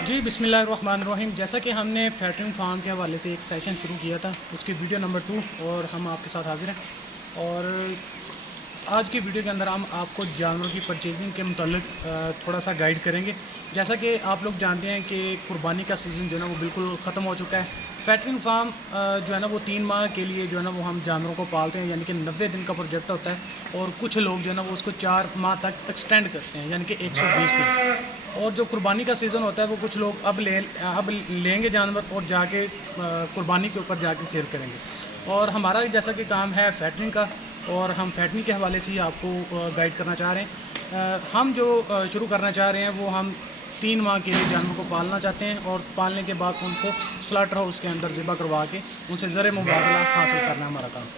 جی बिस्मिल्लाहिर्रहमानिर्रहीम। जैसा कि हमने फैक्ट्री फार्म के हवाले से एक सेशन शुरू किया था, उसकी वीडियो नंबर 2 और हम आपके साथ हाजिर हैं। और आज की वीडियो के अंदर हम आपको जानवरों की परचेजिंग के मुतालिक थोड़ा सा गाइड करेंगे। जैसा कि आप लोग जानते हैं कि कुर्बानी का सीज़न जो है ना वो बिल्कुल ख़त्म हो चुका है। फैक्ट्री फार्म जो है ना वो 3 माह के लिए जो है ना वो हम जानवरों को पालते हैं, यानी कि 90 दिन का प्रोजेक्ट होता है। और कुछ लोग जो है ना वो उसको 4 माह तक एक्सटेंड करते हैं, यानी कि 120 दिन। और जो कुर्बानी का सीज़न होता है वो कुछ लोग अब लेंगे जानवर और जाके कुर्बानी के ऊपर जाके सेल करेंगे। और हमारा जैसा कि काम है फैक्ट्रिंग का, और हम फैक्ट्रिंग के हवाले से ही आपको गाइड करना चाह रहे हैं। हम जो शुरू करना चाह रहे हैं वो हम 3 माह के लिए जानवर को पालना चाहते हैं, और पालने के बाद उनको स्लॉटर हाउस के अंदर ज़िबा करवा के उनसे ज़र मुबादला हासिल करना है हमारा काम।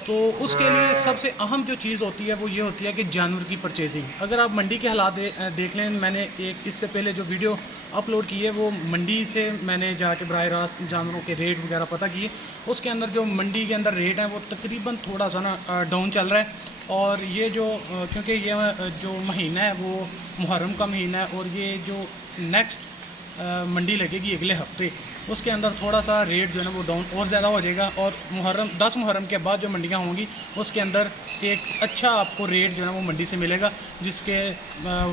तो उसके लिए सबसे अहम जो चीज़ होती है वो ये होती है कि जानवर की परचेजिंग। अगर आप मंडी के हालात देख लें, मैंने एक इससे पहले जो वीडियो अपलोड की है वो मंडी से मैंने जाके बराह रास्त जानवरों के रेट वगैरह पता किए। उसके अंदर जो मंडी के अंदर रेट है वो तकरीबन थोड़ा सा ना डाउन चल रहा है। और ये जो क्योंकि ये जो महीना है वो मुहर्रम का महीना है, और ये जो नेक्स्ट मंडी लगेगी अगले हफ्ते, उसके अंदर थोड़ा सा रेट जो है ना वो डाउन और ज़्यादा हो जाएगा। और मुहर्रम 10 मुहर्रम के बाद जो मंडियाँ होंगी उसके अंदर एक अच्छा आपको रेट जो है ना वो मंडी से मिलेगा, जिसके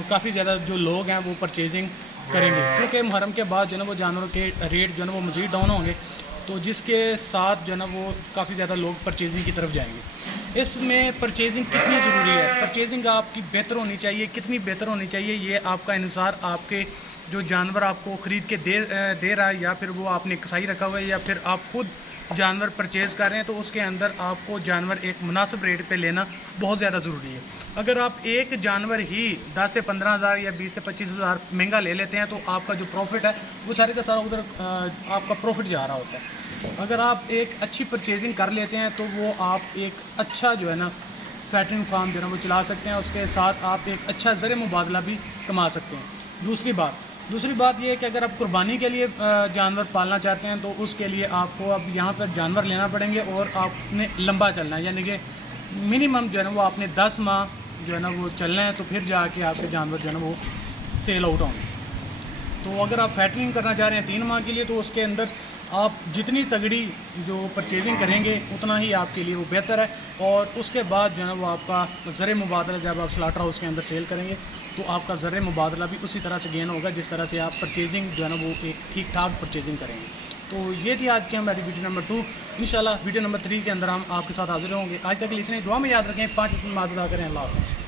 काफ़ी ज़्यादा जो लोग हैं वो परचेजिंग करेंगे। क्योंकि मुहर्रम के बाद जो है ना वो जानवरों के रेट जो है ना वो मज़ीद डाउन होंगे, तो जिसके साथ जो है ना वो काफ़ी ज़्यादा लोग परचेजिंग की तरफ जाएंगे। इसमें परचेजिंग कितनी ज़रूरी है, परचेजिंग आपकी बेहतर होनी चाहिए। कितनी बेहतर होनी चाहिए ये आपका अनुसार, आपके जो जानवर आपको ख़रीद के दे रहा है, या फिर वो आपने कसाई रखा हुआ है, या फिर आप खुद जानवर परचेज़ कर रहे हैं, तो उसके अंदर आपको जानवर एक मुनासिब रेट पे लेना बहुत ज़्यादा ज़रूरी है। अगर आप एक जानवर ही 10 से 15 हज़ार या 20 से 25 हज़ार महंगा ले लेते हैं, तो आपका जो प्रॉफिट है वो सारे का सारा उधर आपका प्रॉफिट जा रहा होता है। अगर आप एक अच्छी परचेजिंग कर लेते हैं तो वो आप एक अच्छा जो है ना फैक्ट्री फार्म जो है ना वो चला सकते हैं। उसके साथ आप एक अच्छा ज़र मुबादला भी कमा सकते हैं। दूसरी बात ये है कि अगर आप कुर्बानी के लिए जानवर पालना चाहते हैं, तो उसके लिए आपको अब यहाँ पर जानवर लेना पड़ेंगे, और आपने लंबा चलना है, यानी कि मिनिमम जो है ना वो आपने 10 माह जो है ना वो चलना है, तो फिर जाके आपके जानवर जो है ना वो सेल आउट होंगे। तो अगर आप फैक्ट्रिंग करना चाह रहे हैं 3 माह के लिए, तो उसके अंदर आप जितनी तगड़ी जो परचेजिंग करेंगे उतना ही आपके लिए वो बेहतर है। और उसके बाद जो है ना वो आपका ज़र मुबादला, जब आप स्लॉटर हाउस के अंदर सेल करेंगे तो आपका ज़र मुबादला भी उसी तरह से गेन होगा जिस तरह से आप परचेजिंग जो है ना वो एक ठीक ठाक परचेजिंग करेंगे। तो ये थी आज की हमारी वीडियो नंबर 2। इंशाल्लाह वीडियो नंबर 3 के अंदर हम आपके साथ हाजिर होंगे। आज तक के लिए इतने, दुआ में याद रखें, 5 वक्त नमाज़ अदा करें। अल्लाह हाफ़िज़।